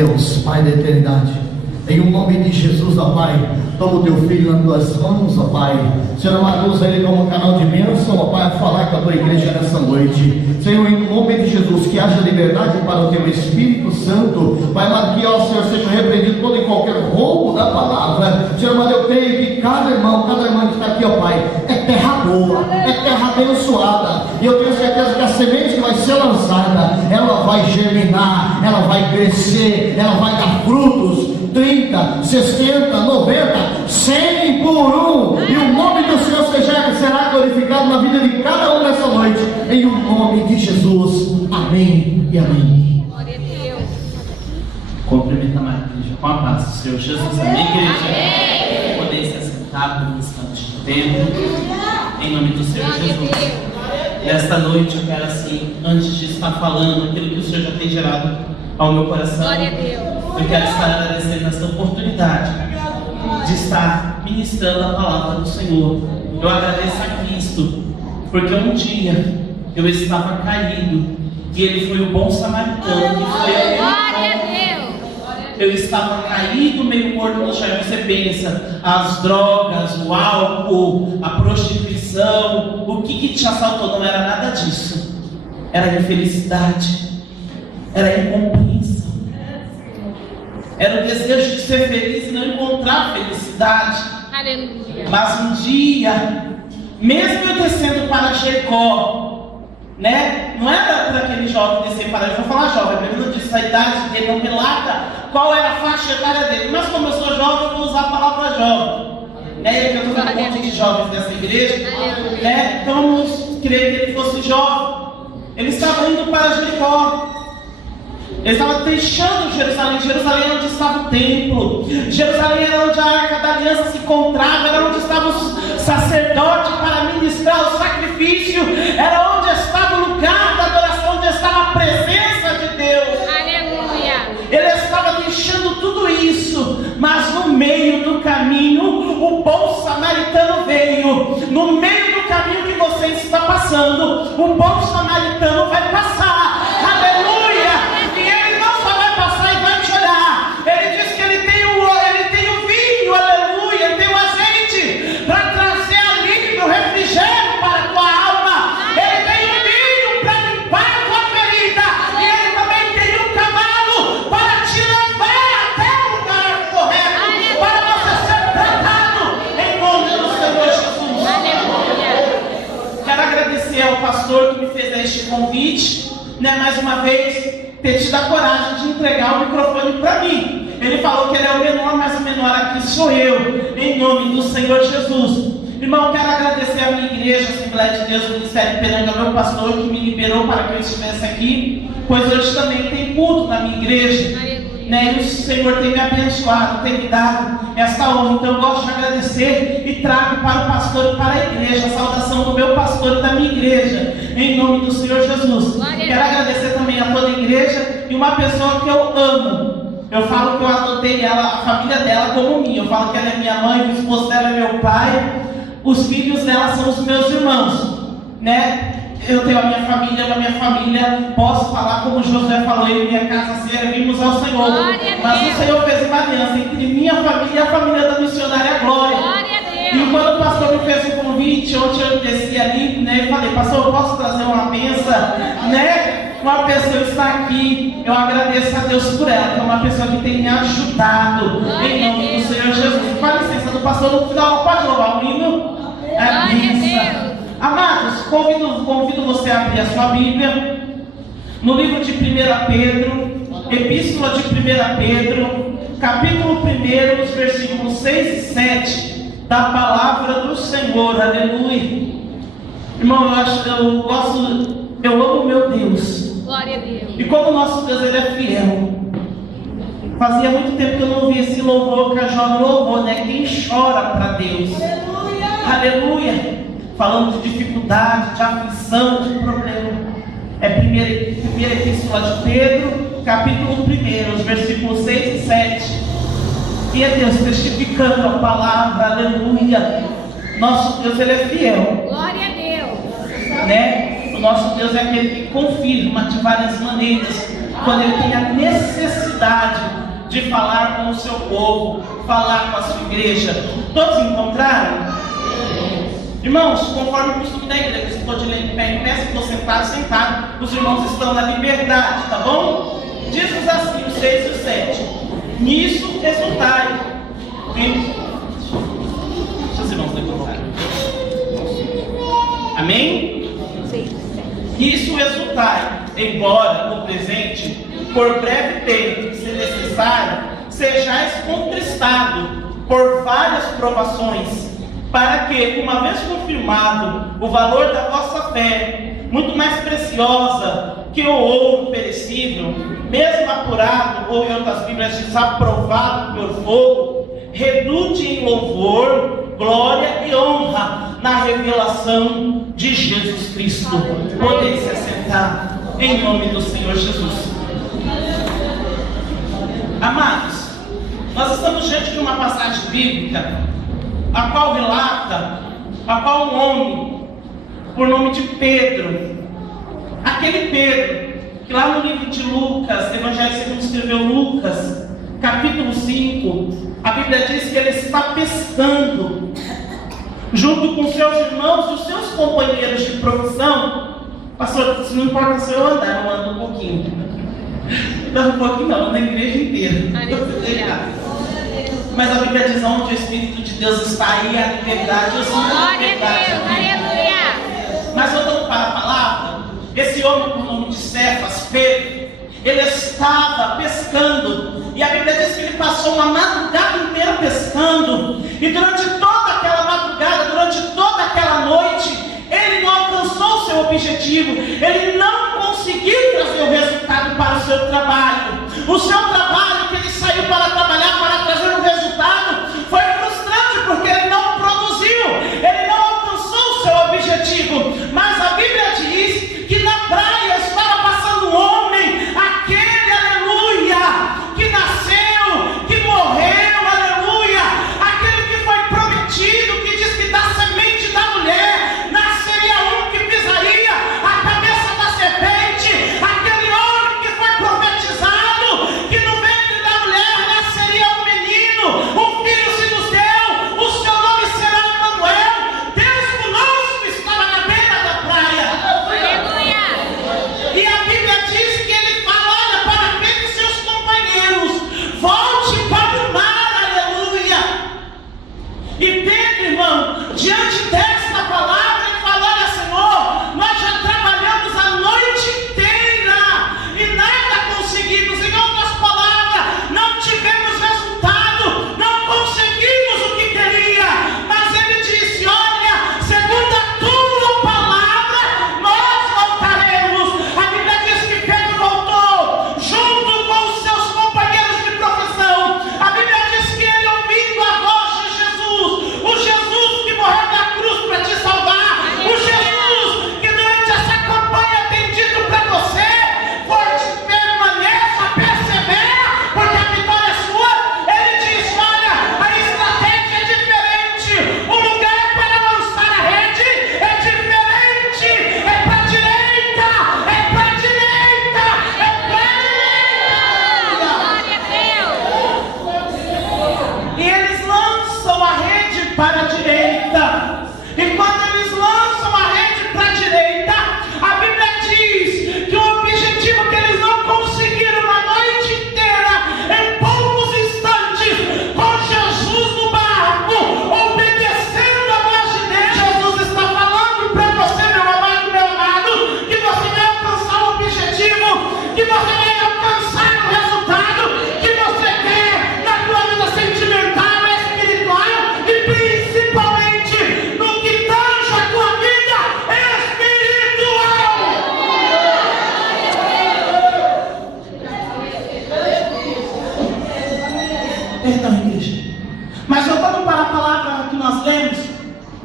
Deus, Pai da eternidade, em o nome de Jesus, ó Pai, toma o teu filho nas tuas mãos, ó Pai. Senhor amado, usa ele como um canal de bênção, ó Pai, a falar com a tua igreja nessa noite. Senhor, em nome de Jesus, que haja liberdade para o teu Espírito Santo, Pai amado, que, ó Senhor, seja repreendido todo e qualquer roubo da palavra. Senhor amado, eu creio que cada irmão que está aqui, ó Pai, é terra boa, é terra abençoada, e eu tenho certeza que a semente que vai ser lançada, ela vai germinar, ela vai crescer, ela vai dar frutos, 30, 60, 90, 100 por um, e o nome do Senhor será glorificado na vida de cada um nessa noite, em o nome de Jesus, amém e amém. Glória a Deus. Cumprimento a igreja com a paz do Senhor Jesus, amém, igreja? Podem se assentar por um instante de tempo, em nome do Senhor Jesus. Nesta noite eu quero, assim, antes de estar falando aquilo que o Senhor já tem gerado ao meu coração, Glória a Deus. eu quero estar agradecendo esta oportunidade de estar ministrando a palavra do Senhor. Eu agradeço a Cristo, porque um dia eu estava caído e Ele foi o bom samaritano que foi a Glória a Deus. eu estava caído, meio morto no chão. Você pensa, as drogas, o álcool, a prostituição, o que te assaltou? Não era nada disso. Era infelicidade, era incompreensão, era o desejo de ser feliz e não encontrar felicidade. Aleluia. Mas um dia, mesmo eu descendo para Jericó, né? Não era para aquele jovem descer para Jericó. Eu vou falar jovem, a Bíblia não diz a idade dele, não relata qual era a faixa etária dele. Mas como eu sou jovem, eu vou usar a palavra jovem, né? Eu estou vendo um monte de jovens dessa igreja, né? Então vamos crer que ele fosse jovem. Ele estava indo para Jericó. Ele estava deixando Jerusalém. Jerusalém era onde estava o templo. Jerusalém era onde a Arca da Aliança se encontrava. Era onde estava o sacerdote para ministrar o sacrifício. Era onde estava o lugar da adoração, onde estava a presença de Deus. Aleluia. Ele estava deixando tudo isso, mas no meio do caminho, o bom samaritano veio. No meio do caminho que você está passando, o bom samaritano vai passar. Aleluia! E ele não só vai passar e vai te olhar. Ele diz que ele tem o vinho, aleluia, ele tem o azeite para trazer alívio, refrigério para a tua alma. Ele tem o vinho para limpar a tua ferida. E ele também tem um cavalo para te levar até o lugar correto, para você ser tratado em nome do Senhor Jesus. Aleluia. Quero agradecer ao pastor que me fez este convite, né, mais uma vez, ter tido a coragem de entregar o microfone para mim. Ele falou que ele é o menor, mas o menor aqui sou eu, em nome do Senhor Jesus. Irmão, quero agradecer a minha igreja, Assembleia de Deus, Ministério Ipiranga, meu pastor, que me liberou para que eu estivesse aqui, pois hoje também tem culto na minha igreja, né? E o Senhor tem me abençoado, tem me dado esta honra. Então eu gosto de agradecer e trago para o pastor e para a igreja a saudação do meu pastor e da minha igreja, em nome do Senhor Jesus. Quero agradecer também a toda a igreja e uma pessoa que eu amo. Eu falo que eu adotei ela, a família dela como minha. Eu falo que ela é minha mãe, o esposo dela é meu pai, os filhos dela são os meus irmãos, né? Eu tenho a minha família, posso falar como Josué falou, eu e minha casa servimos ao Senhor. Mas o Senhor fez uma aliança entre minha família e a família da missionária Glória. E quando o pastor me fez o convite, ontem eu desci ali, né, e falei, pastor, eu posso trazer uma benção, né? Uma pessoa está aqui, eu agradeço a Deus por ela, que é uma pessoa que tem me ajudado, em nome do Senhor Jesus. Com a licença do pastor, no final, pode louvar o hino? A benção. Amados, convido você a abrir a sua Bíblia no livro de 1 Pedro, Epístola de 1 Pedro, capítulo 1, os versículos 6 e 7 da palavra do Senhor. Aleluia. Irmão, eu amo meu Deus. Glória a Deus. E como o nosso Deus, Ele é fiel. Fazia muito tempo que eu não ouvia esse louvor, que a jovem louvor, né? Quem chora para Deus. Aleluia. Falando de dificuldade, de aflição, de problema. É primeira epístola de Pedro, capítulo 1, os versículos 6 e 7. E é Deus testificando a palavra, aleluia. Nosso Deus, Ele é fiel. Glória a Deus. Né? O nosso Deus é aquele que confirma de várias maneiras, quando Ele tem a necessidade de falar com o seu povo, falar com a sua igreja. Todos encontraram? Irmãos, conforme o costume da igreja, se for de ler de pé em pé, se for sentado, sentado, os irmãos estão na liberdade, tá bom? Diz-nos assim, os 6 e os 7. Nisso exultai. Deixa os irmãos levantarem. Amém? Isso exultai, embora no presente, por breve tempo, se necessário, sejais contristado por várias provações, para que, uma vez confirmado o valor da vossa fé, muito mais preciosa que o ouro perecível, mesmo apurado, ou em outras Bíblias diz aprovado pelo fogo, redute em louvor, glória e honra na revelação de Jesus Cristo. Podem se assentar em nome do Senhor Jesus. Amados, nós estamos diante de uma passagem bíblica a qual relata, a qual um homem por nome de Pedro, aquele Pedro que lá no livro de Lucas, Evangelho segundo escreveu Lucas, capítulo 5, a Bíblia diz que ele está pescando junto com seus irmãos e os seus companheiros de profissão. Pastor, se não importa se eu andar, eu ando um pouquinho. Não, um pouquinho não, na igreja inteira. Mas a Bíblia diz onde o Espírito de Deus está aí, a liberdade, eu sou a liberdade. Aleluia. Mas voltando para a palavra, esse homem por nome de Cefas, Pedro, ele estava pescando, e a Bíblia diz que ele passou uma madrugada inteira pescando, e durante toda aquela madrugada, durante toda aquela noite, ele não alcançou o seu objetivo, ele não conseguiu trazer o resultado para o seu trabalho. O seu trabalho que ele saiu para trabalhar, para trazer o resultado, foi frustrante porque ele não produziu, ele não alcançou o seu objetivo. Mas a Bíblia diz que na praia estava passando um homem, aquele, aleluia, que nasceu, que morreu, aleluia, aquele que foi prometido, que diz que da semente da mulher nasceria um que pisaria a cabeça da serpente, aquele homem que foi profetizado, que no ventre da mulher nasceria um menino, um filho se nos deu, o seu nome será Emanuel. Deus conosco estava na beira da praia. Aleluia. E a Bíblia diz que ele fala: olha para Pedro e seus companheiros, volte para o mar, aleluia. E Pedro, irmão, diante desta palavra, ele fala: olha, Senhor, nós já trabalhamos a noite inteira e nada conseguimos. Em outras palavras, não tivemos resultado, não conseguimos o que queria. Mas ele disse: olha, segundo a tua palavra, nós voltaremos. A Bíblia diz que Pedro voltou junto com os seus companheiros de profissão. A Bíblia diz que ele, ouvindo a voz de Jesus, o Jesus que morreu na cruz para te salvar, o Jesus que durante essa campanha tem dito para você: forte, permaneça, persevera, porque a vitória é sua. Ele diz: olha, a estratégia é diferente, o lugar para lançar a rede é diferente, é para a direita, é para a direita, é para a direita. Glória a Deus. E eles lançam a rede para a direita. E quando eles lançam a rede para a direita, a Bíblia diz que o objetivo que eles não conseguiram na noite inteira, em poucos instantes, com Jesus no barco, obedecendo a voz de Deus, Jesus está falando para você, meu amado, que você vai alcançar o objetivo, que você vai alcançar o resultado que você quer na tua vida sentimental, espiritual e principalmente no que tange a tua vida espiritual. Perdão, igreja. Mas voltando para a palavra que nós lemos,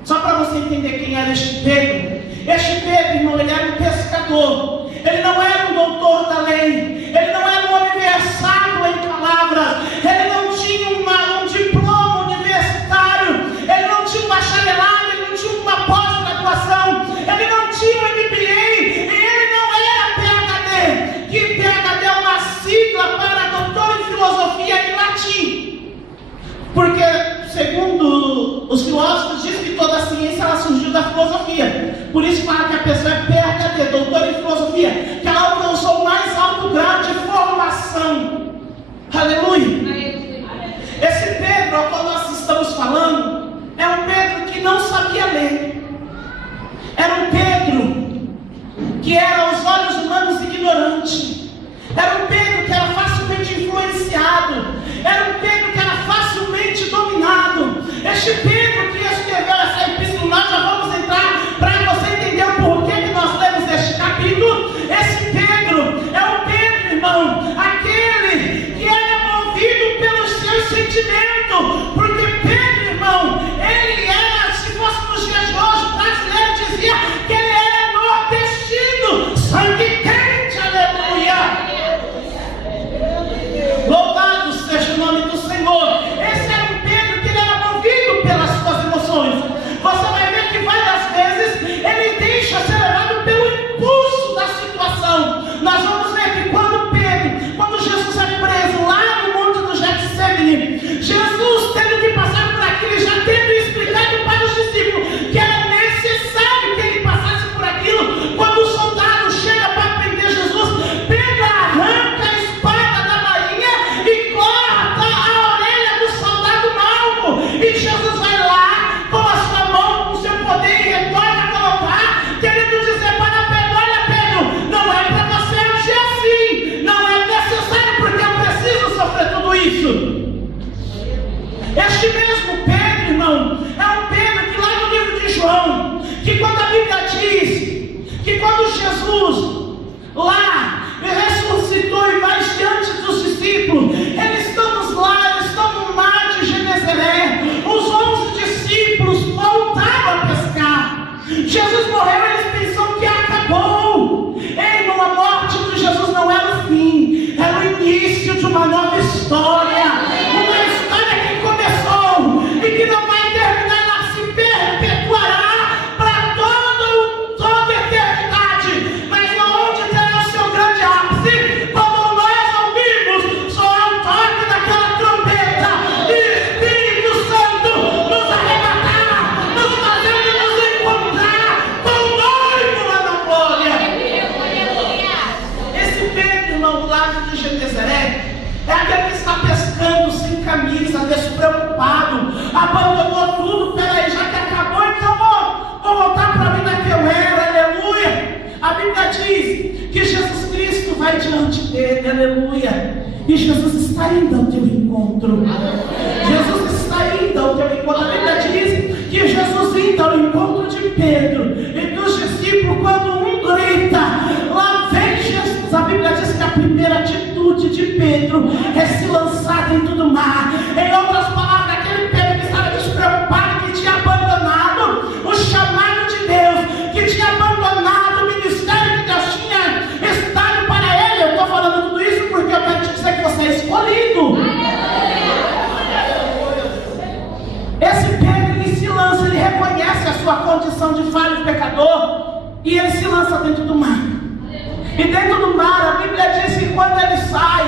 só para você entender quem era este Pedro. Este Pedro, irmão, ele era um pescador. Ele não era um doutor da lei. Ele não era um homem versado em palavras. Ele não tinha um diploma universitário. Ele não tinha um bacharelado. Ele não tinha uma pós-graduação. Ele não tinha um MBA. E ele não era PhD. Que PhD é uma sigla para doutor em filosofia filosofia. Por isso fala que a pessoa é PhD, doutora em filosofia, que ela alcançou o mais alto grau de formação. Aleluia! Esse Pedro, ao qual nós estamos falando, é um Pedro que não sabia ler. Era um Pedro que era aos olhos humanos ignorante. Era um Pedro que era facilmente influenciado. Era um Pedro que era facilmente dominado. Este Pedro que escreveu essa epístola, nós já vamos entrar para você entender o porquê que nós lemos este capítulo. Esse Pedro é o Pedro, irmão, aquele que era movido pelos seus sentimentos. Porque Pedro, irmão, ele era, se fosse nos dias de hoje, o brasileiro dizia que ele era nordestino, sangue quente, aleluia. Louvado seja o nome do Senhor. Esse era um Pedro que ele era movido pelas suas emoções. Você vai ver que várias vezes ele deixa ser levado pelo impulso da situação. Nós vamos ver que quando Jesus é preso lá no monte do Getsemane, Jesus tendo que passar por aquilo, já tendo explicado para os discípulos que era necessário que ele passasse por aquilo, quando o soldado chega para prender Jesus, Pedro arranca a espada da marinha e corta a orelha do soldado malvo. E Jesus vai lá com a sua mão, com o seu poder, e retorna a colocar, querendo dizer para Pedro: olha, Pedro, não é para você agir assim, não é necessário, porque eu preciso sofrer tudo isso. Este mesmo Pedro, irmão, é um Pedro que lá no livro de João, que quando a Bíblia diz que quando Jesus lá ressuscitou e vai diante dos discípulos, eles estão lá, eles estão no mar de Genezaré, os 11 discípulos voltaram a pescar. Jesus morreu, eles pensam que acabou. Ei, irmão, a morte de Jesus não era o fim, era o início de uma nova história. Uma história que começou e que não vai terminar, ela se perpetuará para toda a eternidade. Mas onde terá o seu grande ápice? Quando nós ouvimos soar o toque daquela trombeta e o Espírito Santo nos arrebatar, nos fazendo nos encontrar com o noivo lá na glória. Esse Pedro, irmão, do lado de Genezaré, é aquele que está pescando sem camisa, despreocupado, abandonou tudo. Peraí, já que acabou, então vou voltar para a vida que eu era, aleluia. A Bíblia diz que Jesus Cristo vai diante dele, aleluia. E Jesus está indo ao teu encontro. Jesus está indo ao teu encontro. A Bíblia diz que Jesus indo ao encontro de Pedro e dos discípulos, quando um grita, lá vem Jesus. A Bíblia diz que a primeira atitude de Pedro é se lançar dentro do mar. Em outras palavras, aquele Pedro que estava despreocupado, que tinha abandonado o chamado de Deus, que tinha abandonado o ministério que Deus tinha estado para ele. Eu estou falando tudo isso porque eu quero te dizer que você é escolhido. Esse Pedro, ele se lança, ele reconhece a sua condição de falho pecador e ele se lança dentro do mar. E dentro do mar, a Bíblia diz que quando ele sai,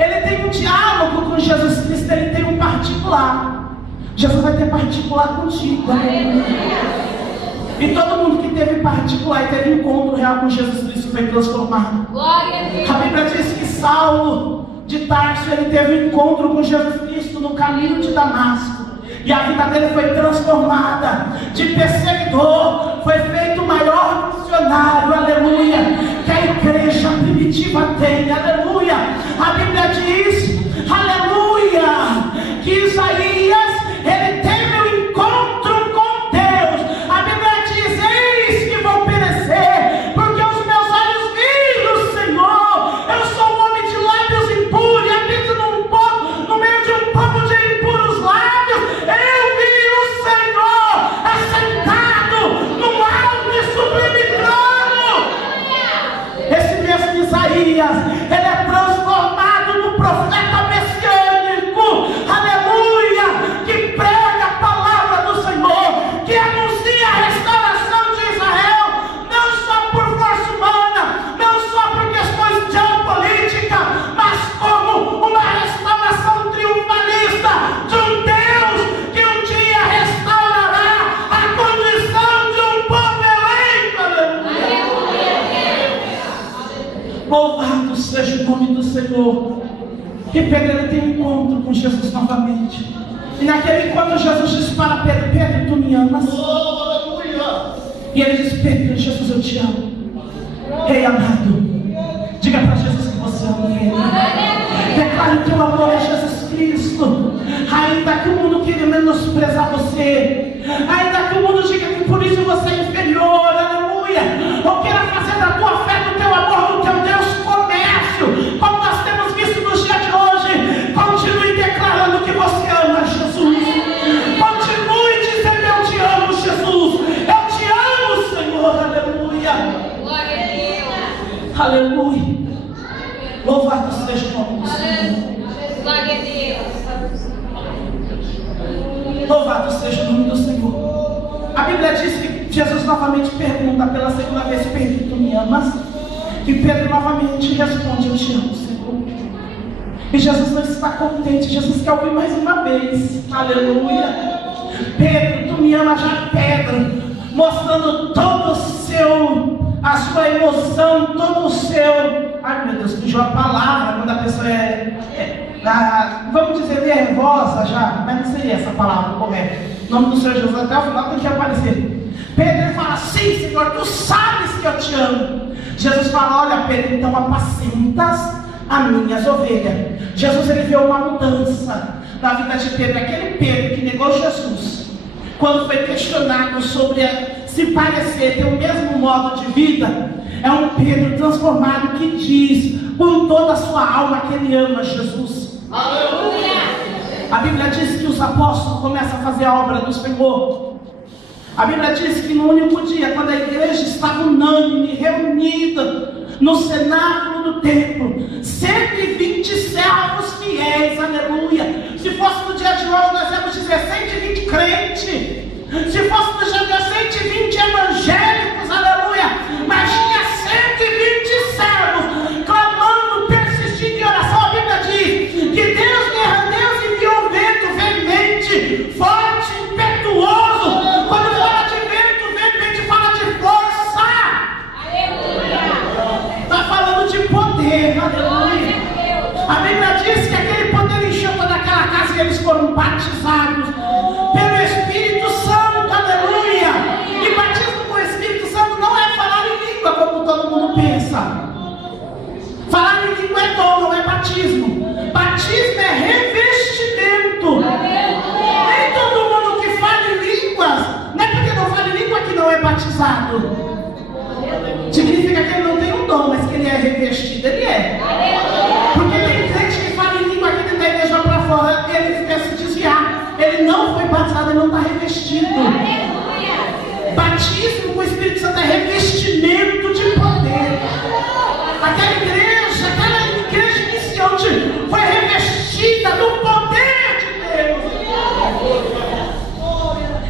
ele tem um diálogo com Jesus Cristo, ele tem um particular. Jesus vai ter particular contigo. E todo mundo que teve particular e teve encontro real com Jesus Cristo foi transformado. A Bíblia diz que Saulo de Tarso, ele teve encontro com Jesus Cristo no caminho de Damasco. E a vida dele foi transformada. De perseguidor foi feito o maior missionário, aleluia, que a igreja primitiva tem, aleluia. A Bíblia diz, aleluia, que Isaías, ele teve um encontro com Deus. A Bíblia diz: eis que vou perecer, porque os meus olhos viram o Senhor. Eu sou um homem de lábios impuros e habito no meio de um povo de impuros lábios. Eu vi o Senhor assentado no alto e sublime trono. Esse mesmo Isaías, ele é transformado no profeta que Pedro ele tem um encontro com Jesus novamente. E naquele encontro Jesus diz para Pedro: Pedro, tu me amas? E ele diz: Pedro, Jesus, eu te amo. Ei, amado, diga para Jesus que você ama Ele. Declare o teu amor a Jesus Cristo. Ainda que o mundo queira menosprezar você, ainda que o mundo diga que por isso você é inferior, aleluia, ou queira fazer da tua fé, do teu amor, do teu Deus comércio, como nós temos visto nos dias de hoje, continue declarando que você ama Jesus. Continue dizendo: eu te amo, Jesus. Eu te amo, Senhor. Aleluia. Aleluia. Louvado seja o nome do Senhor. Glória a Deus. Louvado seja o nome do Senhor. A Bíblia diz que Jesus novamente pergunta pela segunda vez: Pedro, tu me amas? E Pedro novamente responde: eu te amo, Senhor. E Jesus não está contente. Jesus quer ouvir mais uma vez. Aleluia. Pedro, tu me amas? Já Pedro, mostrando todo a sua emoção, todo o seu, ai meu Deus, fugiu a palavra quando a pessoa vamos dizer, nervosa já, mas não seria essa palavra correta. O nome do Senhor Jesus até o final tem que aparecer. Pedro fala: sim, Senhor, tu sabes que eu te amo. Jesus fala: olha, Pedro, então apacentas as minhas ovelhas. Jesus ele vê uma mudança na vida de Pedro. Aquele Pedro que negou Jesus, quando foi questionado sobre se parecer, ter o mesmo modo de vida, é um Pedro transformado que diz com toda a sua alma que ele ama Jesus. Aleluia. A Bíblia diz que os apóstolos começam a fazer a obra do Senhor. A Bíblia diz que no único dia, quando a igreja estava unânime, reunida no cenáculo do templo, 120 servos fiéis, aleluia. Se fosse no dia de hoje, nós íamos dizer 120 crentes. Se fosse no dia de hoje, 120 evangélicos, aleluia. Mas tinha 120 servos clamando, persistindo em oração. A Bíblia diz que Deus enviou vento veemente, forte, impetuoso. Quando fala de vento veemente, fala de força. Aleluia. Está falando de poder, aleluia. A Bíblia diz que aquele poder encheu toda aquela casa e eles foram batizados pelo Espírito Santo, aleluia. E batismo com o Espírito Santo não é falar em língua como todo mundo pensa. Falar em língua é dom, não é batismo. Batismo é revestimento. Nem todo mundo que fala em línguas, não é porque não fala em língua que não é batizado. Significa que ele não tem um dom, mas que ele é revestido, ele é. Porque tem crente que fala em língua aqui dentro da igreja para fora, ele quer se desviar. Ele não foi batizado, ele não está revestido. Batismo com o Espírito Santo é revestimento de poder. Aquela igreja iniciante foi revestida do poder de Deus.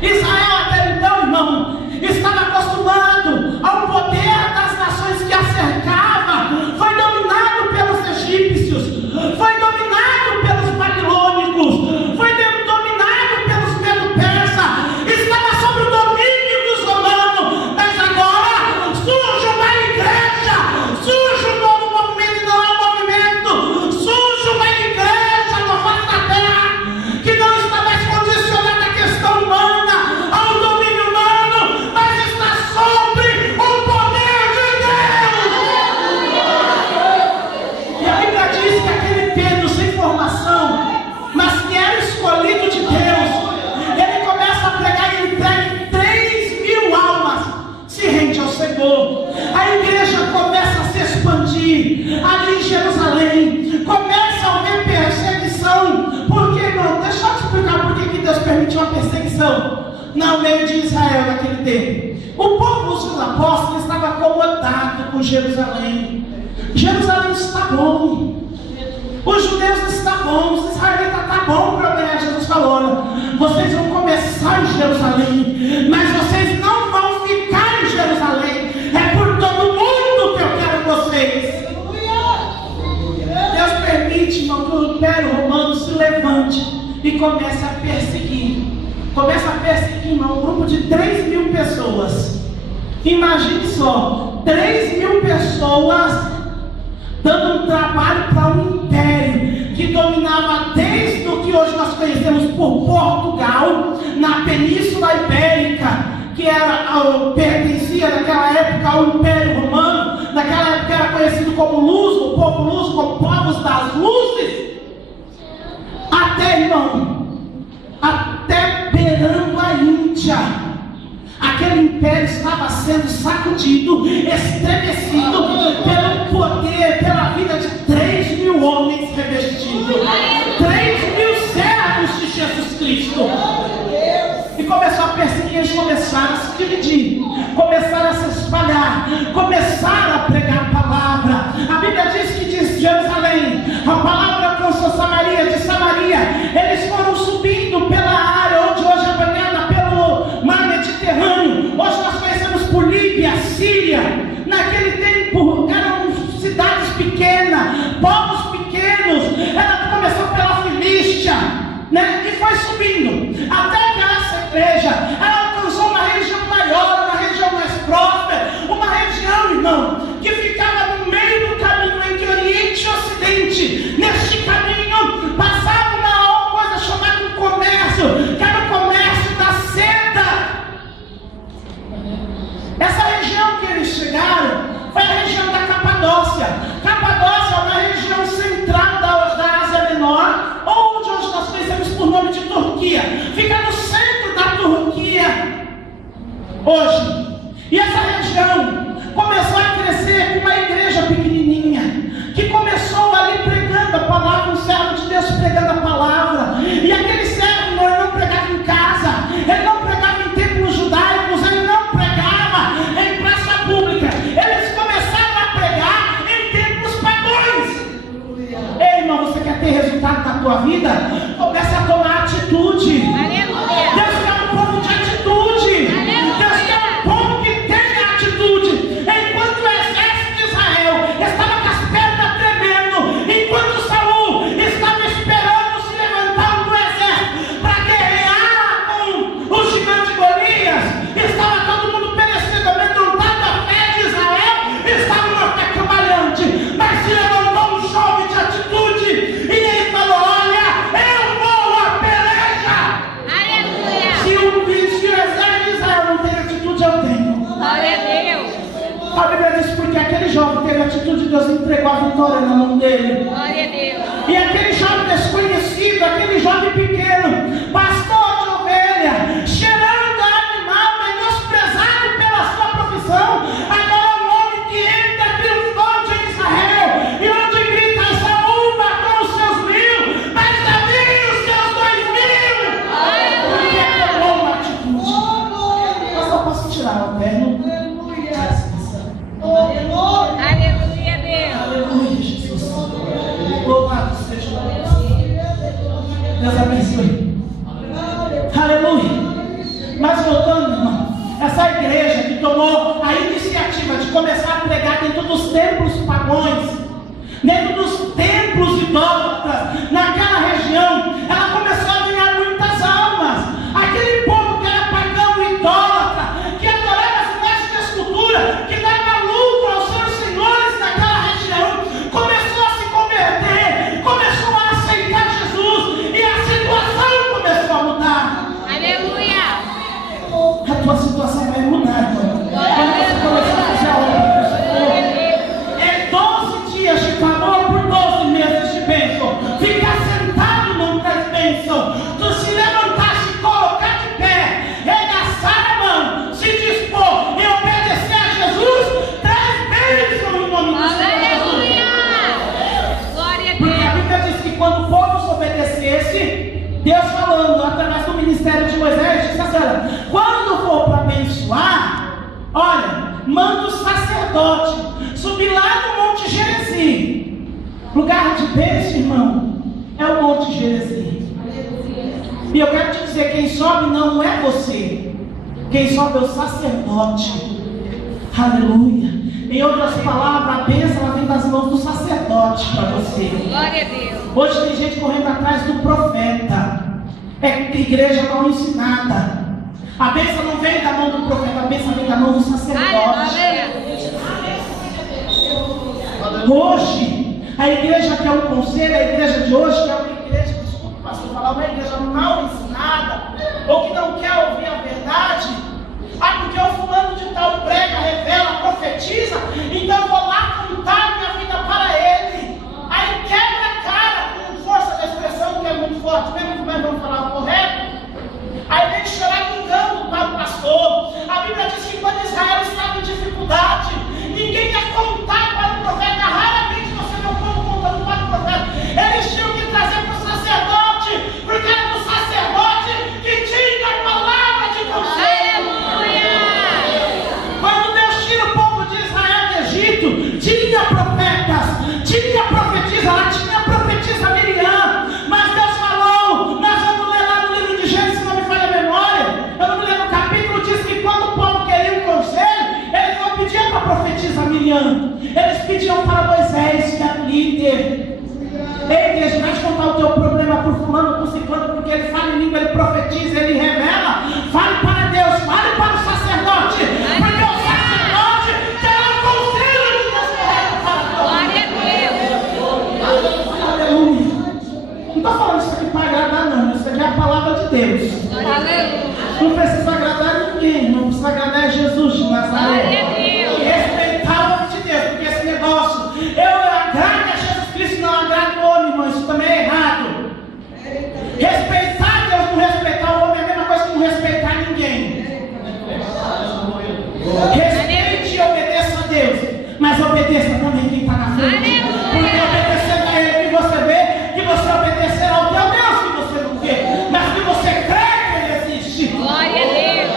Israel até então, irmão, estava acostumado ao poder das nações que a cercavam. Foi dominado pelos egípcios, foi dominado pelos babilônicos, foi dominado pelos medo-persas, estava sob o domínio dos romanos. Mas agora surge uma igreja, surge um novo movimento, não é um movimento, surge uma igreja no face da terra, que não está mais condicionada à questão humana, ao domínio humano, mas está sobre o poder de Deus. E a Bíblia diz que aquele Pedro sem formação, mas que era escolhido de Deus, ele começa a pregar e entrega 3.000 almas, se rende ao Senhor. A igreja começa a se expandir ali em Jerusalém, começa a haver perseguição. Por que, irmão? Deixa eu te explicar por que Deus permitiu a perseguição no meio de Israel naquele tempo. O povo, os apóstolos, estava acomodado com Jerusalém. Jerusalém está bom, os judeus estão bons, os israelitas está bom para ganhar. Jesus falou: olha, vocês vão começar em Jerusalém, mas vocês não vão ficar em Jerusalém. É por todo mundo que eu quero vocês. Deus permite, irmão, que o Império Romano se levante e comece a perseguir. Começa a perseguir, irmão, um grupo de 3.000 pessoas. Imagine só, 3.000 pessoas dando um trabalho para um império que por Portugal, na Península Ibérica, que pertencia naquela época ao Império Romano, naquela época era conhecido como Luso, o povo luso, como povos das luzes, até, irmão, até beirando a Índia. Aquele império estava sendo sacudido, estremecido pelo poder, pela vida de 3.000 homens revestidos, 3.000 servos de Jesus Cristo. E começou a perseguir, eles começaram a se dividir, começaram a se espalhar, começaram a pregar a palavra. A Bíblia diz que de Jerusalém, a palavra alcançou Samaria, de Samaria, eles foram subindo pela área onde hoje é banhada pelo mar Mediterrâneo. Hoje nós conhecemos por Líbia, Síria. Naquele tempo eram cidades pequenas, povos pequenos. Ela começou pela Filístia, né? E foi subindo, até que essa igreja, ela alcançou uma região maior, uma região mais próspera, uma região, irmão, que ficava no meio do caminho entre Oriente e Ocidente. Neste caminho passava uma coisa chamada um comércio, que era o comércio da seda. Essa região que eles chegaram foi a região da Capadócia. Capadócia é uma região central da Ásia Menor, ou onde hoje nós conhecemos por nome de Turquia. Fica no centro da Turquia hoje. E essa região começou a crescer com uma igreja pequenininha, que começou ali pregando a palavra, um servo de Deus pregando a palavra. E aquele servo, ele não pregava em casa, ele não pregava em templos judaicos, ele não pregava em praça pública, eles começaram a pregar em templos pagãos. Ei, irmão, você quer ter resultado na tua vida? Comece a tomar atitude. Deus quer um povo de atitude. Deus quer um povo que tenha atitude. Enquanto o exército de Israel estava com as pernas tremendo, enquanto Saul estava esperando se levantar do exército para guerrear com o gigante Golias, estava todo mundo perecendo, amedrontado. A fé de Israel estava até trabalhante, mas se levantou um jovem de atitude e ele falou: olha, eu vou à peleja. Se o exército de Israel não tem atitude, eu tenho. Glória a Deus. A Bíblia diz porque aquele jovem teve atitude, Deus entregou a vitória na mão dele. Glória a Deus. E aquele jovem desconhecido, aquele jovem pequeno, pastor de ovelha, cheirando animal, menosprezado pela sua profissão, agora é um homem que entra triunfante em Israel, e onde grita: Saul matou os seus 1.000, mas Davi os seus 2.000. Porque tomou uma atitude. Eu só posso tirar o terno. Aleluia, Deus. Aleluia, Jesus. Louvado seja o nome do Senhor. Deus abençoe. Aleluia. Mas voltando, irmão, essa igreja que tomou a iniciativa de começar a pregar dentro dos templos pagãos, dentro dos templos idólatras, naquela região, ela começou a ganhar muitas almas. Aquele povo que era pagão e idólatra, que adorava as imagens de escultura, que dava lucro aos seus senhores naquela região, começou a se converter, começou a aceitar Jesus, e a situação começou a mudar. Aleluia. A tua situação vai mudar, irmão. Quando você começar a fazer a obra do Senhor, é 12 dias de clamor por 12 meses de bênção. Ficar sentado não traz bênção. Tu se levantar, se colocar de pé, regaçar a mão, se dispor e obedecer a Jesus, traz bênção em nome do Senhor. Aleluia. Glória a Porque a Deus. Bíblia diz que quando o povo se obedecesse, Deus falando através do ministério de Moisés, disse assim: olha, quando for para abençoar, olha, manda o sacerdote subir lá no Monte Gerizim. Lugar de bênção, irmão, é o Monte Gerizim. E eu quero te dizer, quem sobe não é você, quem sobe é o sacerdote. Aleluia. Em outras palavras, a bênção ela vem das mãos do sacerdote para você. Glória a Deus. Hoje tem gente correndo atrás do profeta. É igreja mal ensinada. A bênção não vem da mão do profeta, a bênção vem da mão do sacerdote. Aleluia. Hoje, a igreja que é um conselho, a igreja de hoje, que é uma igreja, desculpa, pastor, falar, uma igreja mal mas vamos falar o correto. Aí vem choramingando para o pastor. A Bíblia diz que quando Israel estava em dificuldade, ninguém quer contar para o profeta. Raramente você vê o povo contando para o profeta. Eles tinham que trazer para o sacerdote, porque era do sacerdote que tinha a palavra de conselho. Quando Deus tira o povo de Israel do Egito, tinha profetas, tinha profetisa, lá tinha a profetisa Miriam, mas Deus falou, nós vamos ler lá no livro de Gênesis, se não me falha a memória, eu não me lembro o capítulo, diz que quando o povo queria um conselho, eles não pediam para a profetisa Miriam, eles pediam para Moisés, que é líder. Ei, igreja, vai contar o teu problema por fulano, por ciclano, porque ele fala em língua, ele profetiza, ele revela. Fale para Deus, fale para o sacerdote, porque o sacerdote terá o conselho de Deus para Deus. Aleluia. Não estou falando isso aqui para agradar, não. Isso aqui é a palavra de Deus. Não precisa agradar ninguém, não precisa agradar Jesus de Nazaré. Respeitar o nome de Deus, porque esse negócio, eu agrado a Jesus Cristo, não agrado o homem, irmão, isso também é errado. Respeitar Deus, não respeitar o homem é a mesma coisa que não respeitar ninguém. Respeite e obedeça a Deus, mas obedeça também quem está na frente. Porque obedecendo a Ele que você vê, que você obedecerá ao teu Deus que você não vê, mas que você crê que Ele existe. Glória a Deus.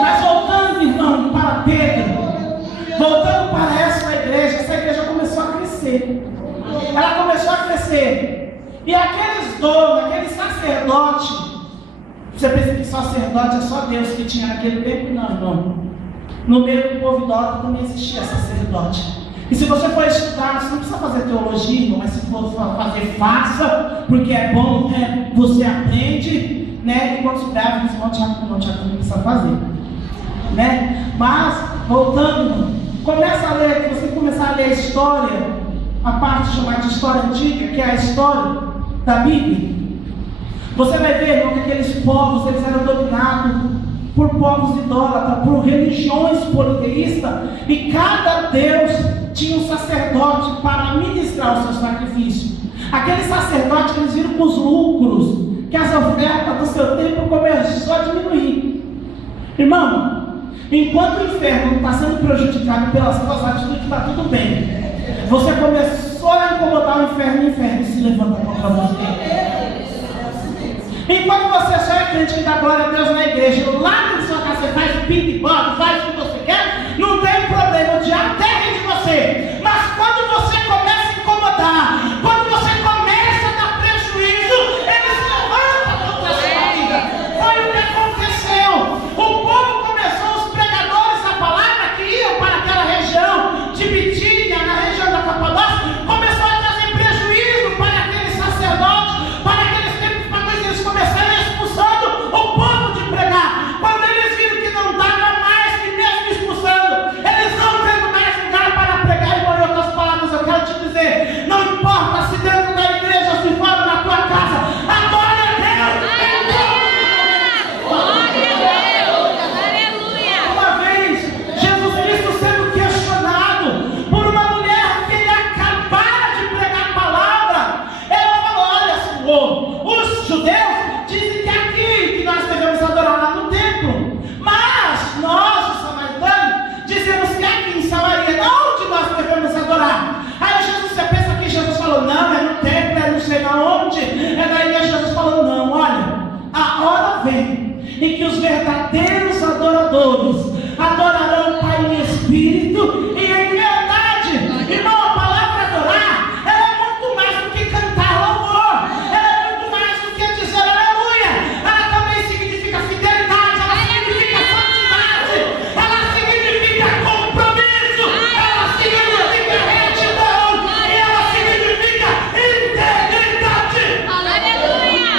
Mas voltando, irmão, para Pedro, voltando para essa igreja começou a crescer. Ela começou a crescer. E aqueles donos, aquele sacerdote, você pensa que sacerdote é só Deus que tinha naquele tempo? Não, irmão. No meio do povo idólatra também existia sacerdote. E se você for estudar, você não precisa fazer teologia, irmão, mas se for fazer, faça, porque é bom, né? Você aprende, né? Enquanto estudar, você não precisa fazer, né? Mas, voltando, começa a ler, se você começar a ler a história, a parte chamada de história antiga, que é a história da Bíblia, você vai ver, irmão, que aqueles povos, eles eram dominados por povos idólatras, por religiões politeístas, e cada deus tinha um sacerdote para ministrar os seus sacrifícios. Aqueles sacerdotes, eles viram com os lucros, que as ofertas do seu templo começou a diminuir. Irmão, enquanto o inferno está sendo prejudicado pelas suas atitudes, está tudo bem. Você começou a incomodar o inferno se levanta contra você. Enquanto você só é crente que dá glória a Deus na igreja, lá na sua casa você faz o pinto e bota, faz o que você quer, não tem problema, o diabo tem de você. Mas quando você começa a incomodar, quando você começa a dar prejuízo, ele se levanta contra a sua vida. Foi o que aconteceu. O povo começou, os pregadores da palavra que iam para aquela região de Bitínia, na região da Capadócia, começou a trazer prejuízo para aqueles sacerdotes, para aqueles tempos, para que eles começaram expulsando o povo de pregar. Quando eles viram que não dava mais, que mesmo expulsando, eles não tendo mais lugar para pregar. E em outras palavras, eu quero te dizer, não importa se dentro da igreja ou se fora na tua casa, adore a Deus. Glória a Deus. Aleluia. Uma vez, Jesus Cristo sendo questionado por uma mulher que ele acabara de pregar a palavra, ela falou: olha, Senhor, os judeus dizem que aqui que nós devemos adorar lá no templo, mas nós, os samaritanos, dizemos que aqui em Samaria, onde nós devemos adorar. Aí Jesus, você pensa que Jesus falou: não, é no templo, é não sei aonde. É daí Jesus falou: não, olha, a hora vem em que os verdadeiros adoradores adorarão o Pai em espírito e em verdade. Irmão, a palavra adorar, ela é muito mais do que cantar louvor, ela é muito mais do que dizer aleluia. Ela também significa fidelidade, ela significa santidade, ela significa compromisso, ela significa retidão e ela significa integridade. Aleluia.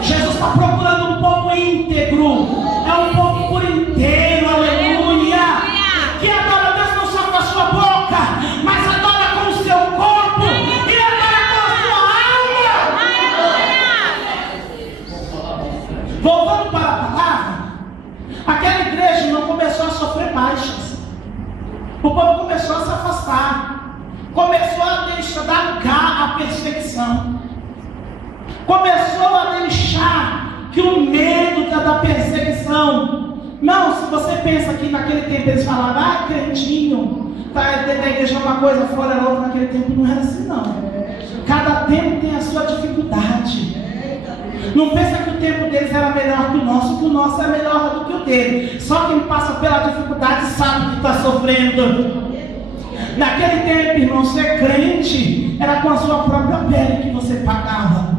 Jesus está procurando um povo íntegro, é um povo por inteiro, aleluia, que adora Deus não só com a sua boca, mas adora com o seu corpo e adora com a sua alma. Voltando para a palavra, aquela igreja não começou a sofrer baixas, o povo começou a se afastar, começou a dar lugar à perseguição. começou a deixar que o medo da perseguição. Não, se você pensa que naquele tempo eles falavam, ah, crentinho, tá, dentro da igreja uma coisa, fora era outra, naquele tempo não era assim não. Cada tempo tem a sua dificuldade. Não pensa que o tempo deles era melhor que o nosso é melhor do que o dele. Só quem passa pela dificuldade sabe que está sofrendo. Naquele tempo, irmão, ser crente era com a sua própria pele que você pagava.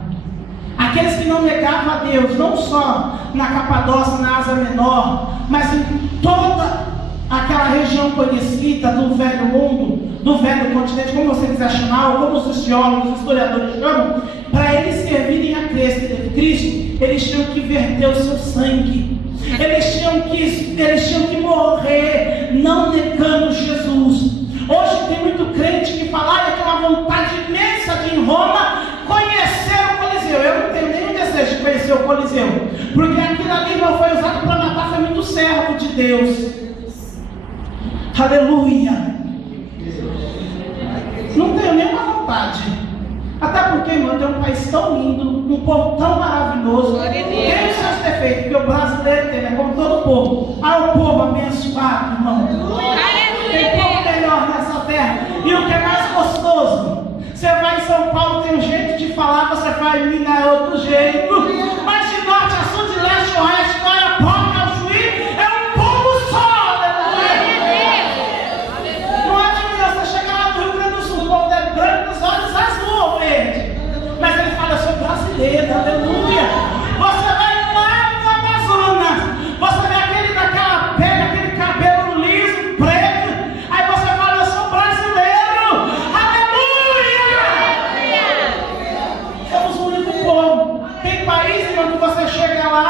Aqueles que não negavam a Deus, não só na Capadócia, na Ásia Menor, mas em toda aquela região conhecida do velho mundo, do velho continente, como você quiser chamar, ou como os sociólogos, os historiadores chamam, para eles servirem a Cristo, eles tinham que verter o seu sangue, eles tinham que morrer, não negando Jesus. Hoje tem muito crente que fala, tem uma vontade imensa de ir em Roma conhecer o Coliseu. Eu não tenho nenhum desejo de conhecer o Coliseu, porque aquilo ali não foi usado para matar, foi muito servo de Deus. Aleluia. Não tenho nenhuma vontade. Até porque, irmão, tem um país tão lindo, um povo tão maravilhoso. Tem os seus defeitos, porque o brasileiro tem, né? Como todo povo. O povo abençoado, irmão. Tem povo melhor nessa terra. E o que é mais gostoso? Você vai em São Paulo, tem um jeito de falar, você vai em Minas é outro jeito. Mas de norte a sul, de leste a oeste, do Araponga ao Chuí, é um povo só. Não adianta você chegar lá no Rio Grande do Sul, o povo é branco, os olhos azul ou verde. Mas ele fala, eu sou brasileiro, aleluia. Você vai lá no Amazonas, você vê aquele daquela pele, aquele cabelo liso, preto. Aí você fala, eu sou brasileiro, aleluia. Somos o único povo. Tem país, irmão, que você chega lá,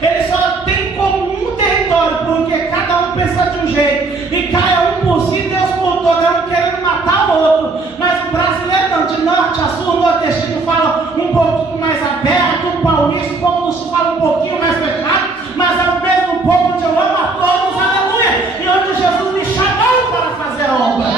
ele só tem como um território, porque cada um pensa de um jeito. E cai um por si, Deus por todo, um querendo matar o outro. Mas o brasileiro não, de norte a sul, o nordestino fala um pouquinho mais aberto, o paulista, o povo do sul fala um pouquinho mais fechado, mas é o mesmo povo onde eu amo a todos, aleluia, e onde Jesus me chamou para fazer a obra.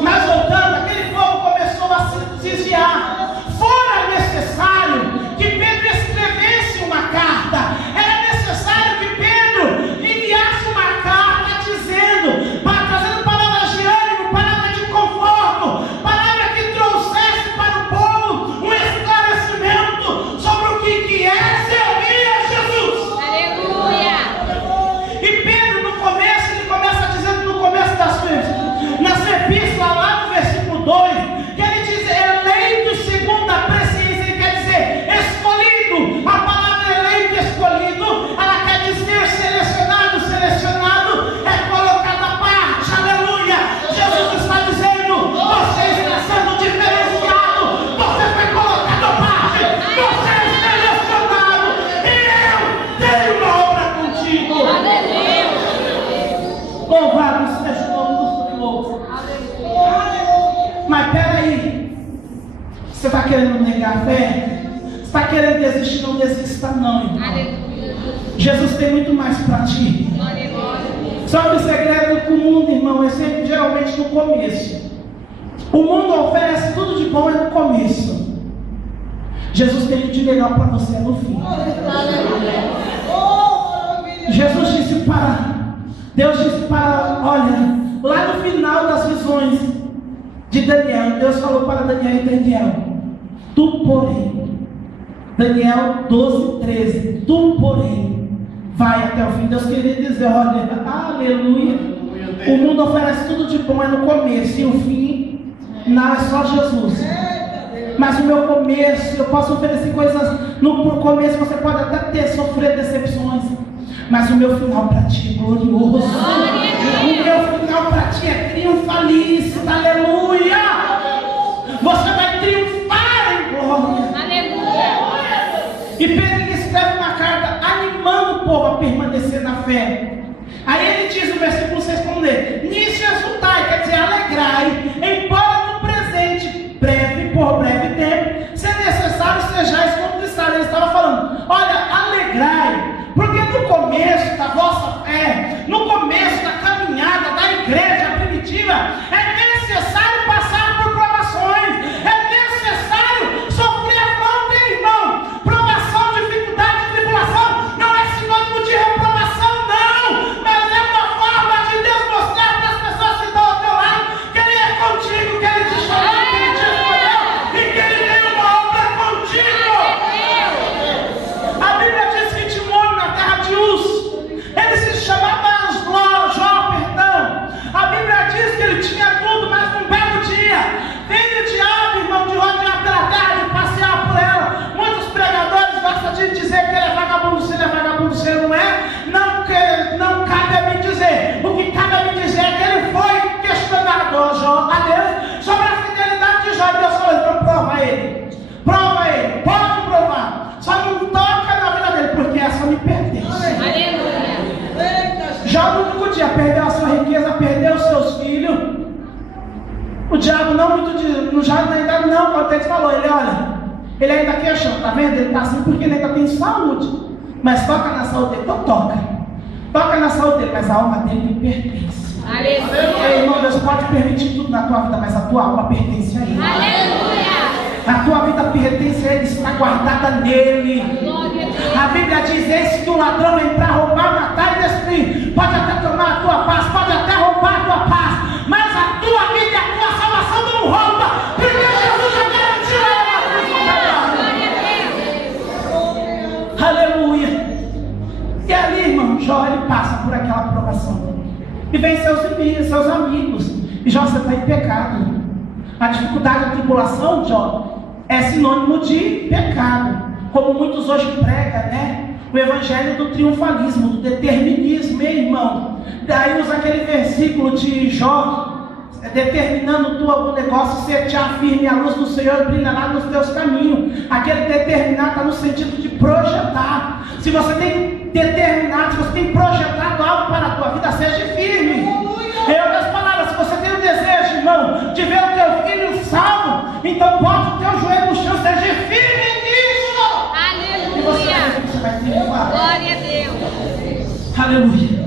Mas voltando, aquele povo começou a se desviar. Fora necessário que Pedro escrevesse uma carta, era necessário que Pedro enviasse uma carta dizendo, trazendo palavras de ânimo, palavras de conforto, palavras que trouxesse para o povo um esclarecimento sobre o que é servir a Jesus. Aleluia. E Pedro, no começo, ele começa dizendo, no começo na sua epístola, lá no versículo 2, que ele diz, eleito segundo a presciência, ele quer dizer escolhido. A palavra eleito e escolhido, ela quer dizer selecionado. Selecionado é colocado à parte, aleluia. Jesus está dizendo, você está sendo diferenciado, você foi colocado à parte, você é selecionado, e eu tenho uma obra contigo. Louvado seja o nome do Senhor. Mas peraí, você está querendo negar a fé? Você está querendo desistir? Não desista não, irmão. Jesus tem muito mais para ti. Sabe o segredo do mundo, irmão? É sempre, geralmente no começo. O mundo oferece tudo de bom é no começo. Jesus tem de melhor para você no fim. Deus disse para, olha, lá no final das visões de Daniel, Deus falou para Daniel e Daniel, tu porém, Daniel 12:13, tu porém, vai até o fim. Deus queria dizer, olha, aleluia, o mundo oferece tudo de bom é no começo, e o fim, não é só Jesus. Mas o meu começo, eu posso oferecer coisas, no começo você pode até sofrer decepções, mas o meu final para ti é glorioso. O meu final para ti é triunfalista, aleluia. Você vai triunfar em glória. Aleluia. E Pedro escreve uma carta animando o povo a permanecer na fé. Aí ele diz no versículo 6, vamos ler: nisso exultai, quer dizer, alegrai, embora no presente, por breve tempo, se necessário sejais contristados. Ele estava falando, olha, alegrai, porque no começo da vossa fé, no começo da caminhada da igreja primitiva, é necessário passar por provações, é necessário sofrer a não muito já na idade não, quando ele falou, ele ainda queixou, tá vendo? Ele está assim porque ele ainda tem saúde. Mas toca na saúde dele, então toca. Toca na saúde dele, mas a alma dele me pertence. Aleluia. Irmão, Deus pode permitir tudo na tua vida, mas a tua alma pertence a Ele. Aleluia. A tua vida pertence a Ele, está guardada nele. Glória a Deus. A Bíblia diz: eis que o ladrão entrar, roubar, matar e destruir. Pode até tomar a tua paz, pode até roubar a tua paz, mas a tua vida e a tua salvação não rouba, porque Jesus já garantiu ela. Aleluia. E ali, irmão, Jó, ele passa por aquela provação. E vem seus amigos. E Jó, você está em pecado. A dificuldade, a tribulação, Jó, é sinônimo de pecado. Como muitos hoje pregam, né? O evangelho do triunfalismo, do determinismo, irmão. Daí usa aquele versículo de Jó, determinando tu algum negócio, se te afirme, a luz do Senhor brilhará nos teus caminhos. Aquele determinar está no sentido de projetar. Se você tem determinado, se você tem projetado algo para a tua vida, seja firme. Em outras palavras, se você tem o desejo, irmão, de ver o teu filho salvo, então bota o teu joelho no chão, seja firme nisso. Aleluia. Você vai triunfar. Glória a Deus. Aleluia.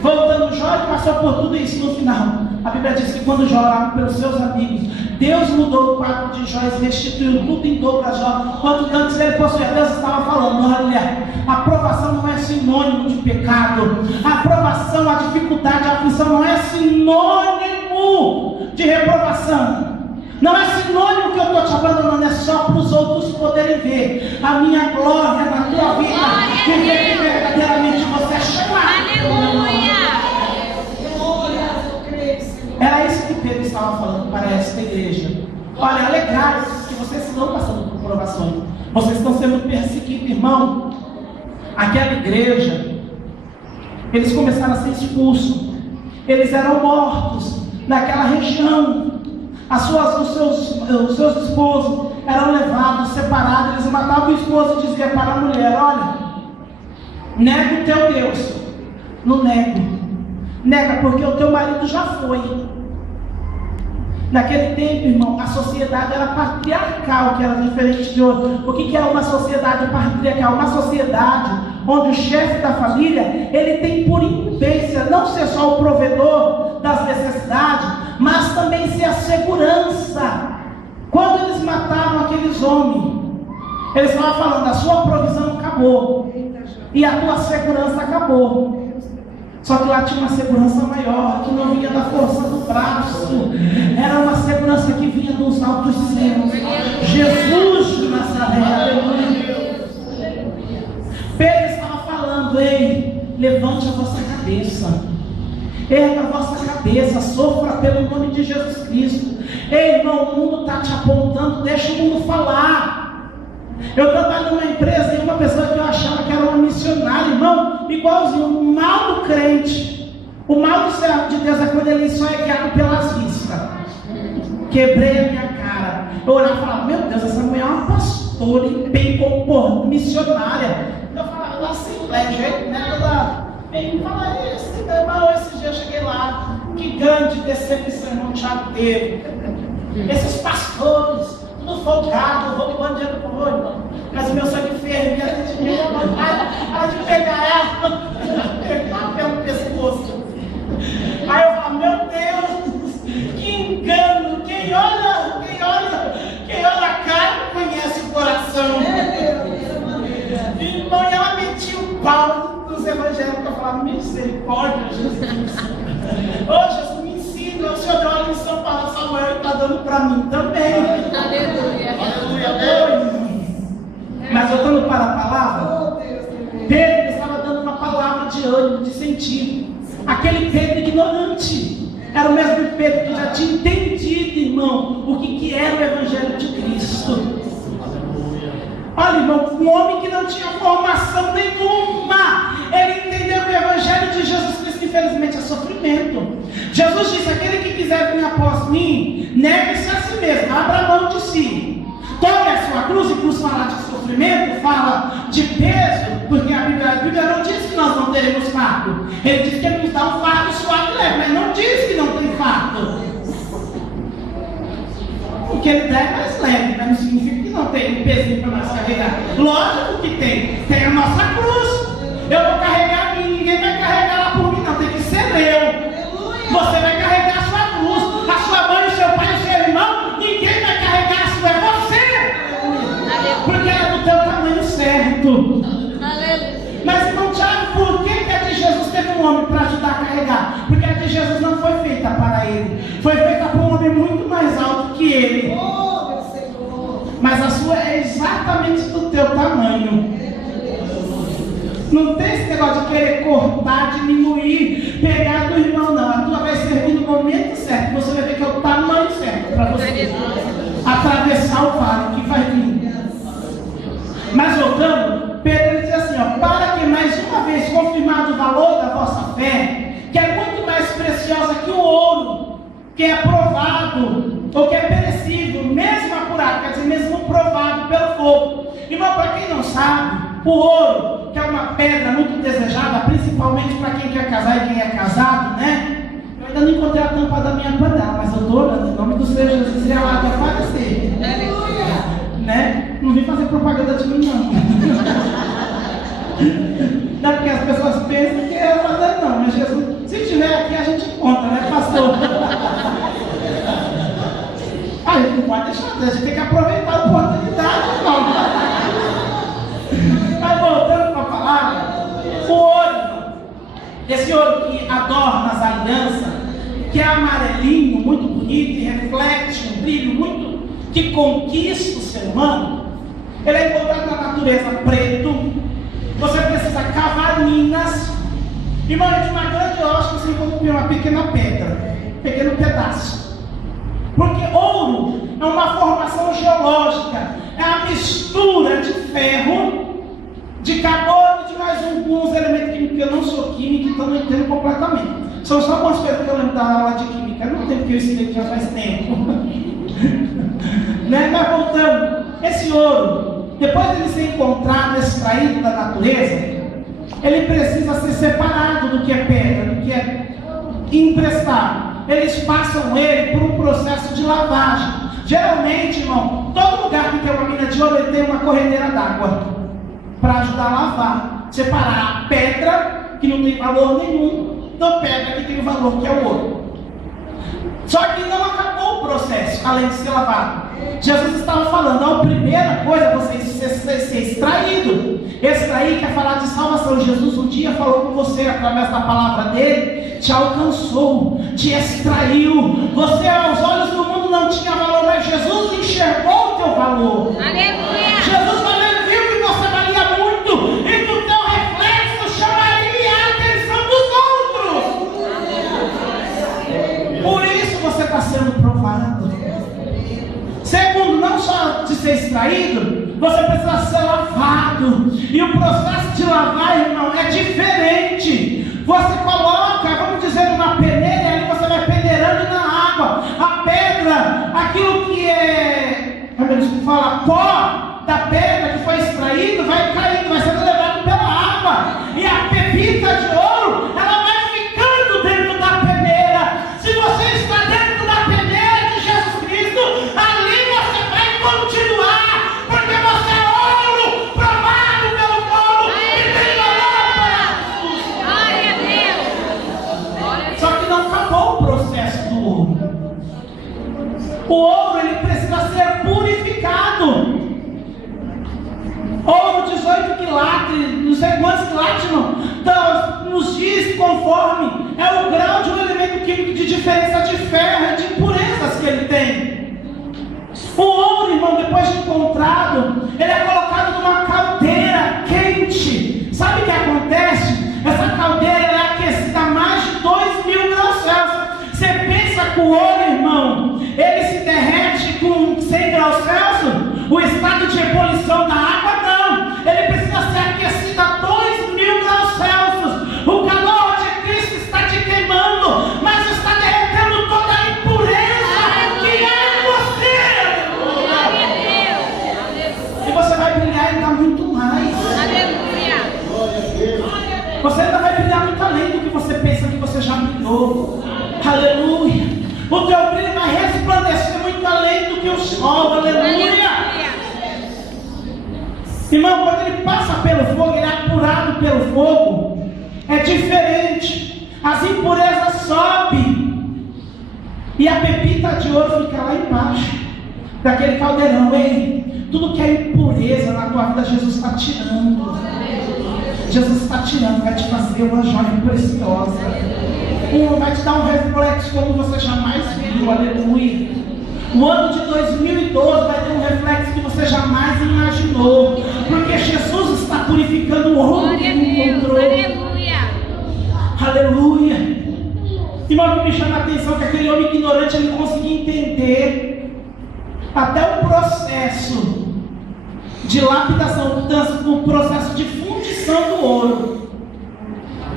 Voltando, Jó passou por tudo isso no final. A Bíblia diz que quando Jó orava pelos seus amigos, Deus mudou o quadro de Jó e restituiu tudo em dobro a Jó. Quanto antes ele possuía, Deus estava falando: olha, a provação não é sinônimo de pecado. A provação, a dificuldade, a aflição não é sinônimo de reprovação. Não é sinônimo que eu estou te abandonando, é só para os outros poderem ver a minha glória na tua vida e ver que verdadeiramente você é chamado. Aleluia. Era isso que Pedro estava falando para esta igreja. Olha, alegrai-vos que vocês estão passando por provações. Vocês estão sendo perseguidos, irmão. Aquela igreja, eles começaram a ser expulsos. Eles eram mortos naquela região. Os seus esposos eram levados, separados. Eles matavam o esposo e diziam para a mulher: olha, nega o teu Deus. Não nego. Nega porque o teu marido já foi. Naquele tempo, irmão, a sociedade era patriarcal, que era diferente de hoje. O que é uma sociedade patriarcal? Uma sociedade onde o chefe da família, ele tem por incumbência não ser só o provedor das necessidades, mas também ser a segurança. Quando eles matavam aqueles homens, eles estavam falando: a sua provisão acabou e a tua segurança acabou. Só que lá tinha uma segurança maior, que não vinha da força do braço, era uma segurança que vinha dos altos céus. Jesus de Nazaré. Pedro estava falando: ei, levante a vossa cabeça, erga a vossa cabeça, sofra pelo nome de Jesus Cristo. Ei, irmão, o mundo está te apontando, deixa o mundo falar. Eu trabalho numa empresa e uma pessoa que eu achava que era uma missionária, irmão, igualzinho, o mal do crente. O mal do servo de Deus é quando ele só é guiado pelas vistas. Quebrei a minha cara. Eu olhava e falava: meu Deus, essa mulher é uma pastora e bem comporta, missionária. Eu falava assim, jeito, né? Ele fala: esse meu irmão, esse dia eu cheguei lá, que grande decepção, irmão Tiago teve. Esses pastores, tudo folgado, roubando dinheiro do povo, irmão. Mas o meu sangue ferve, a gente pegar ela, pelo pescoço. Aí eu falo: meu Deus, que engano! Quem olha a cara conhece o coração. Irmão, e ela metia o pau dos evangélicos. Eu falava: misericórdia, Jesus. Ô Jesus, me ensina. O Senhor deu uma lição para Samuel e está dando para mim também. Aleluia. Aleluia. Mas voltando para a palavra, Pedro estava dando uma palavra de ânimo, de sentido. Aquele Pedro ignorante era o mesmo Pedro que já tinha entendido, irmão, o que era o Evangelho de Cristo. Olha, irmão, um homem que não tinha formação nenhuma, ele entendeu que o Evangelho de Jesus Cristo, infelizmente, é sofrimento. Jesus disse: aquele que quiser vir após mim, negue-se a si mesmo, abra mão de si. Tome a sua cruz, e cruz fala de sofrimento, fala de peso, porque a Bíblia não diz que nós não teremos fardo. Ele diz que ele nos dá um fardo suave e leve, mas não diz que não tem fardo. O que ele dá é mais leve, mas não significa que não tem um pezinho para nós carregar. Lógico que tem. Tem a nossa cruz. Eu vou carregar a minha, ninguém vai carregar ela por mim, não. Tem que ser eu. Você vai carregar a sua cruz. A sua mãe, o seu pai, o seu irmão, ninguém vai carregar a sua, é você. Porque ela é do teu tamanho certo. Mas, irmão Tiago, por que a de Jesus teve um homem para ajudar a carregar? Porque a de Jesus não foi feita para ele. Foi feita por um homem muito mais alto que ele. Mas a sua é exatamente do teu tamanho. Não tem esse negócio de querer cortar, diminuir, pegar do irmão, não. A tua vai servir no momento certo. Você vai ver que é o tamanho certo para você atravessar o vale que vai vir. Mas voltando, Pedro diz assim, ó, para que mais uma vez confirmado o valor da vossa fé, que é muito mais preciosa que o ouro, que é provado, ou que é perecível, mesmo apurado, quer dizer, mesmo provado pelo fogo. Irmão, para quem não sabe, o ouro, que é uma pedra muito desejada, principalmente para quem quer casar e quem é casado, né? Eu ainda não encontrei a tampa da minha panela, mas eu estou orando, em nome do Senhor Jesus, e ela vai aparecer. Né? Não vim fazer propaganda de mim, não. Não é porque as pessoas pensam que é fazer, não. Mas Jesus, se tiver aqui, a gente conta, né, pastor? A gente não pode deixar, a gente tem que aproveitar a oportunidade, irmão. Mas voltando para a palavra, o ouro, esse ouro que adorna as alianças, que é amarelinho, muito bonito e reflete um brilho muito que conquista o ser humano, ele é encontrado na natureza preto. Você precisa cavar minas. Irmão, de uma grande rocha você encontra uma pequena pedra, um pequeno pedaço. Porque ouro é uma formação geológica, é a mistura de ferro, de carbono e de mais alguns elementos químicos. Eu não sou químico, então não entendo completamente. São só algumas coisas que eu lembro da aula de química. Eu não tenho, porque eu estudei já faz tempo. Né? Mas voltando, esse ouro, depois de ele ser encontrado, extraído da natureza, ele precisa ser separado do que é pedra, do que é emprestado. Eles passam ele por um processo de lavagem. Geralmente, irmão, todo lugar que tem uma mina de ouro, ele tem uma corredeira d'água para ajudar a lavar, separar a pedra, que não tem valor nenhum, da pedra que tem o valor, que é o ouro. Só que não acabou o processo, além de ser lavado. Jesus estava falando, a primeira coisa é você ser extraído. Extrair quer falar de salvação. Jesus um dia falou com você, através da palavra dele, te alcançou, te extraiu. Você aos olhos do mundo não tinha valor, mas Jesus enxergou o teu valor. Aleluia! Jesus viu que você valia muito, e que o teu reflexo chamaria a atenção dos outros. Por isso você está sendo provado. Segundo, não só de ser extraído, você precisa ser lavado. E o processo de lavar, irmão, é diferente. Você coloca, vamos dizer, uma peneira, e ali você vai peneirando na água. A pedra, aquilo que é, fala, pó da pedra que foi extraído, vai caindo, vai sendo levado pela água. E a pepita de ouro, ela vai ficando dentro da peneira. Se você está dentro da peneira de Jesus Cristo, ali você vai continuar, porque você é ouro, provado pelo fogo, e tem valor para Jesus. Só que não acabou o processo do ouro. O ouro, ele precisa ser purificado. Ouro 18 quilates, não sei quantos quilates, irmão, então, nos diz conforme é o grau de um elemento químico de diferença de ferro e de impurezas que ele tem. O ouro, irmão, depois de encontrado, ele é colocado numa caldeira quente. Sabe o que acontece? Essa caldeira é aquecida a mais de 2.000 graus Celsius. Você pensa que o ouro, irmão, ele se derrete com 100 graus Celsius? O estado de ebulição da água, não. Ele precisa ser aquecido a 2.000 graus Celsius. O calor de Cristo está te queimando, mas está derretendo toda a impureza que é em você. E você vai brilhar ainda muito mais. Você ainda vai brilhar muito além do que você pensa que você já brilhou. Aleluia. O teu brilho vai resplandecer muito além do que o o sol, aleluia. Irmão, quando ele passa pelo fogo, ele é apurado pelo fogo, é diferente. As impurezas sobem e a pepita de ouro fica lá embaixo daquele caldeirão. Ei, tudo que é impureza na tua vida, Jesus está tirando. Jesus está tirando, vai te fazer uma joia preciosa. Vai te dar um reflexo como você jamais viu, aleluia. O ano de 2012 vai ter um reflexo que você jamais imaginou, porque Jesus está purificando o ouro que ele encontrou. Aleluia. Aleluia. Irmão, que me chama a atenção que aquele homem ignorante, ele conseguia entender até o processo de lapidação, o processo de fundição do ouro.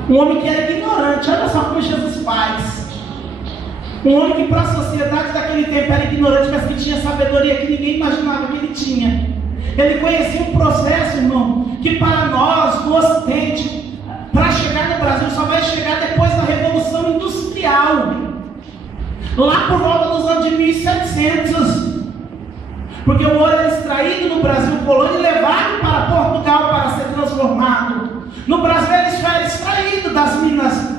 Um homem que era ignorante, olha só como Jesus faz. Um homem que para a sociedade daquele tempo era ignorante, mas que tinha sabedoria que ninguém imaginava que ele tinha. Ele conhecia um processo, irmão, que para nós, do Ocidente, para chegar no Brasil, só vai chegar depois da Revolução Industrial. Lá por volta dos anos de 1700. Porque o ouro era extraído no Brasil, colônia, e levado para Portugal para ser transformado. No Brasil ele só era extraído das minas,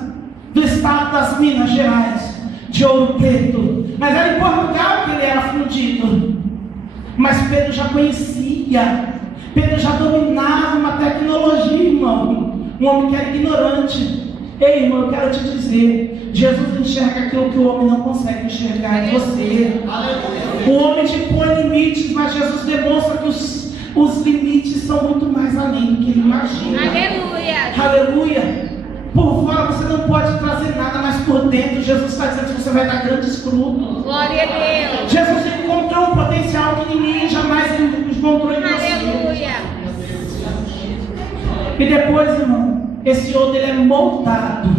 do estado das Minas Gerais, de ouro preto. Mas era em Portugal que ele era fundido. Mas Pedro já conhecia, Pedro já dominava uma tecnologia, irmão. Um homem que era ignorante. Ei, irmão, eu quero te dizer, Jesus enxerga aquilo que o homem não consegue enxergar em você. O homem te põe limites, mas Jesus demonstra que os limites são muito mais além do que ele imagina. Aleluia. Aleluia. Por fora você não pode trazer nada, mas por dentro Jesus está dizendo que você vai dar grandes frutos. Glória a Deus. Jesus encontrou um potencial que ninguém jamais encontrou em você. Aleluia. E depois, irmão, esse ouro ele é moldado.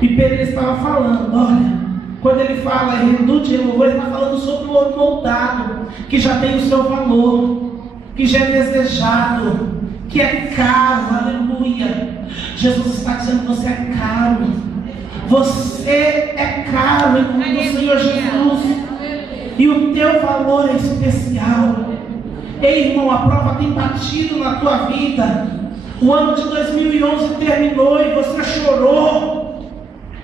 E Pedro estava falando, olha, quando ele fala do dia louvor, ele está falando sobre o ouro moldado, que já tem o seu valor, que já é desejado, que é caro, aleluia. Jesus está dizendo que você é caro. Você é caro em nome do Senhor Jesus. E o teu valor é especial. Ei, irmão, a prova tem batido na tua vida. O ano de 2011 terminou e você chorou.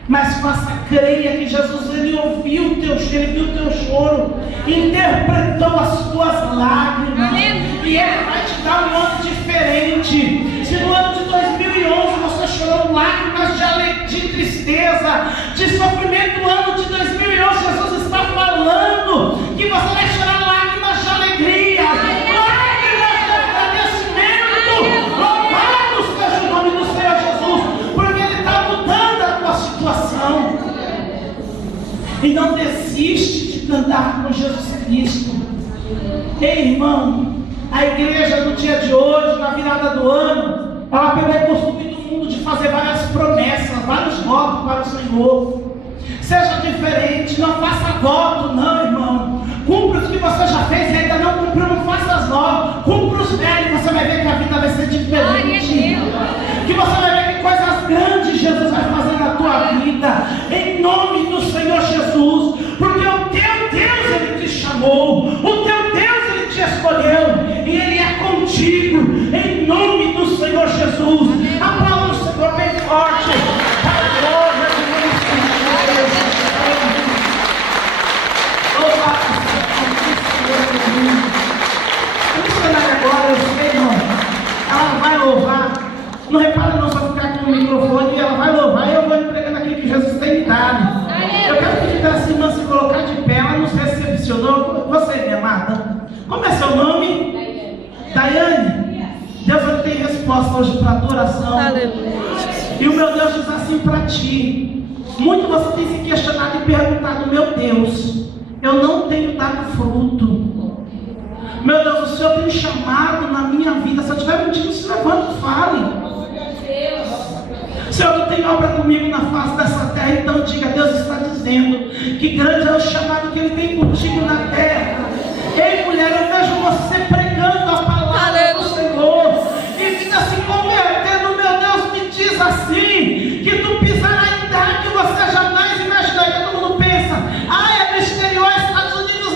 Mas faça creia que Jesus, ele ouviu o teu choro, ele viu o teu choro, interpretou as tuas lágrimas. E ele vai te dar um ano diferente. Se no ano de 2011 você chorou lágrimas de tristeza, de sofrimento, no ano de 2011 Jesus está falando que você vai chorar lágrimas de alegria, lágrimas de agradecimento. Louvado seja o nome do Senhor Jesus, porque ele está mudando a tua situação. E não desiste de cantar com Jesus Cristo. Ei, irmão, a igreja no dia de hoje, na virada do ano, ela pegou o costume do mundo de fazer várias promessas, vários votos para o Senhor. Seja diferente, não faça voto, não, irmão. Cumpra os que você já fez e ainda não cumpriu, não faça as novas. Cumpra os velhos, você vai ver que a vida vai ser diferente. Que você vai ver que coisas grandes Jesus vai fazer na tua vida, em nome do Senhor Jesus. Porque o teu Deus, ele te chamou, o teu Deus, ele te escolheu, e ele é contigo, em nome do Senhor Jesus. Aplauda o Senhor bem forte, para a glória de Deus. Agora eu sei, irmão, ela vai louvar. Não repara não, só ficar com o microfone, e ela vai louvar e eu vou entregando aquilo que Jesus tem me dado. Eu quero pedir para essa irmã se colocar de pé. Ela nos recepcionou. Você, minha amada, como é seu nome? Daiane. Deus ele tem resposta hoje para a tua oração. Aleluia. E o meu Deus diz assim para ti: muito você tem se questionado e perguntado, meu Deus, eu não tenho dado fruto. Meu Deus, o Senhor tem chamado na minha vida. Se eu estiver mentindo, se levante e fale. Senhor, tu tem obra comigo na face dessa terra. Então diga, Deus está dizendo que grande é o chamado que Ele tem contigo na terra. Ei, mulher, eu vejo você pregando a palavra do Senhor e vida se convertendo. Meu Deus, me diz assim, que tu pisará em terra que você jamais imaginou. E todo mundo pensa, é no exterior, Estados Unidos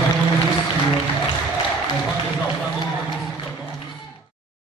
nós vamos